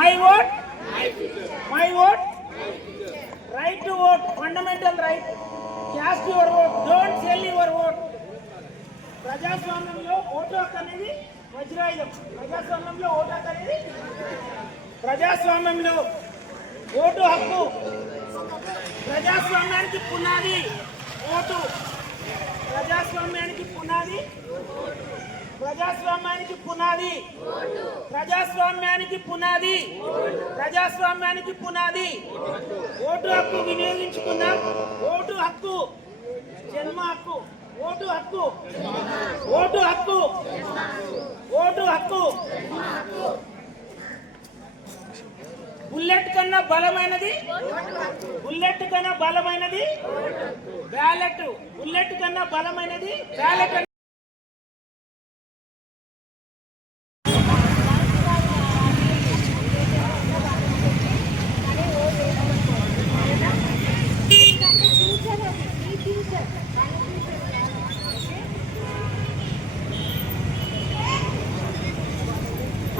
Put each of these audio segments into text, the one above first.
My vote? My vote? Right to vote fundamental right cast your vote don't sell your vote ప్రజాస్వామ్యంలో vote హక్కు అనేది వజ్రాయుధం. ప్రజాస్వామ్యంలో vote హక్కు అనేది ప్రజాస్వామ్యంలో ఓటు హక్కు. ప్రజాస్వామ్యానికి పునాది ఓటు. ప్రజాస్వామ్యానికి పునాది ప్రజాస్వామ్యానికి పునాది. ప్రజాస్వామ్యానికి పునాది. ప్రజాస్వామ్యానికి పునాది. ఓటు హక్కు వినియోగించుకుందాం. ఓటు హక్కు. జన్మ హక్కు. ఓటు హక్కు. ఓటు హక్కు. ఓటు హక్కు. బుల్లెట్ కన్నా బలమైనది? బుల్లెట్ కన్నా బలమైనది? బ్యాలెట్. బుల్లెట్ కన్నా బలమైనది? బ్యాలెట్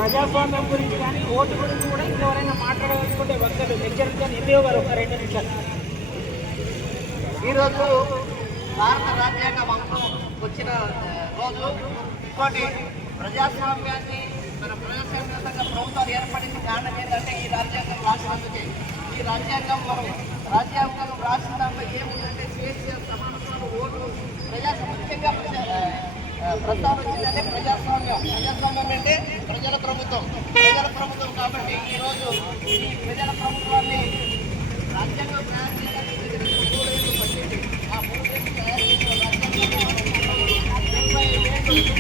ప్రజాస్వామ్యం గురించి కానీ ఓటు గురించి కూడా ఇంకెవరైనా మాట్లాడాలనుకుంటే వక్తలు లెక్చర్ కానీ ఎంపీఓ గారు ఒక రెండు నిమిషాలు. ఈరోజు భారత రాజ్యాంగం అమలు వచ్చిన రోజు ఇంకోటి ప్రజాస్వామ్యాన్ని మన ప్రజాస్వామ్యంగా ప్రభుత్వాలు ఏర్పడింది కారణం ఏంటంటే ఈ రాజ్యాంగం రాసినందుకే. ఈ రాజ్యాంగం మనం రాజ్యాంగం రాసిన దాంట్లో ఏముందంటే స్వేచ్ఛ సమానత్వం ఓటు ప్రజాస్వామ్యంగా ప్రజా ప్రస్తావించిందంటే ప్రజాస్వామ్యం. ప్రజాస్వామ్యం అంటే ప్రజల ప్రభుత్వం. ప్రజల ప్రభుత్వం కాబట్టి ఈరోజు ఈ ప్రజల ప్రభుత్వాన్ని రాజ్యాంగం తయారు చేయడానికి ఆ మూడేళ్ళు తయారు చేసిన రాజ్యాంగం డెబ్బై